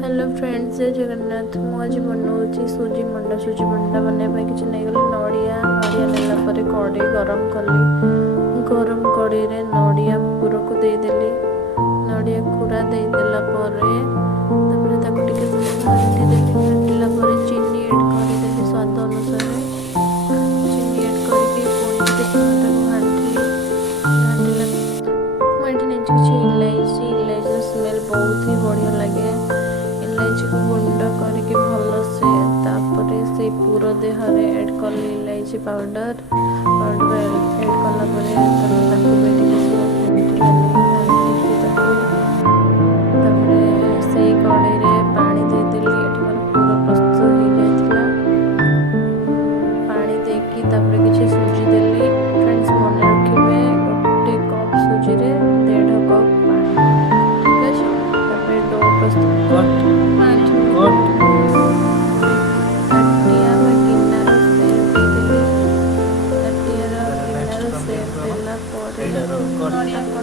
Hello friends, जय जगन्नाथ। मु आज बनाऊँगी सुजी मंडा बनवाई किसी नहीं गली नड़िया नेला कड़े गरम कली। गरम कड़े नड़िया पुर को देदेली। नड़िया खुरा देदेला घाटीदेला चीनी एड करदेली स्वाद अनुसार। चीनी एड करके मुझे किसी इलायची स्मेल बहुत ही बढ़िया लगे। इलायची को गुंड करके भलसे से पूरा देहरे ऐड कर इलायची पाउडर ऐड कला से कड़े पानी देदेली। मोर पूरा प्रस्तुत हो जाता। पानी देकी किसी सुजी देली। फ्रेंड्स मन रखिए गोटे कप सुजी रे 1.5 कप पानी। ठीक है, डो प्रस्तुत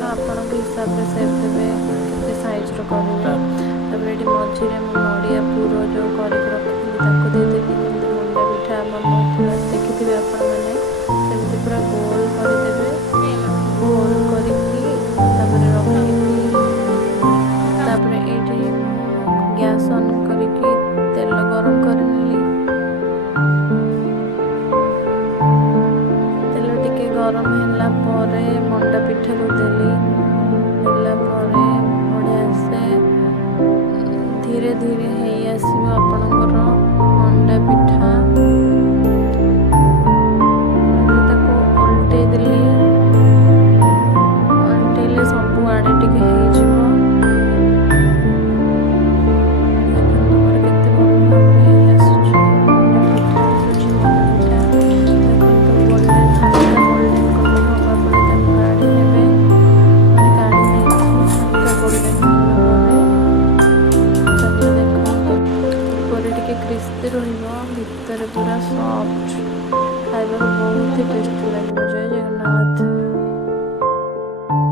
आप हिसाब से सेव देवे के सैज करेंगे। ये मझे नड़िया पूर जो कर रखी देदेली। मुंडा पिठा देखिए आपने पूरा गोल करदे। गोल करके रखी गैस ऑन करके तेल गरम कर तेल टिके गरम है मंडा पिठा को देली। बढ़िया से धीरे धीरे आपणकर मंडा पिठा उल्टे देली। उल्टेले सब आड़े टिके क्रिस्पी भितर पूरा सॉफ्ट खाइबा बहुत ही टेस्टी लगे। जय जगन्नाथ।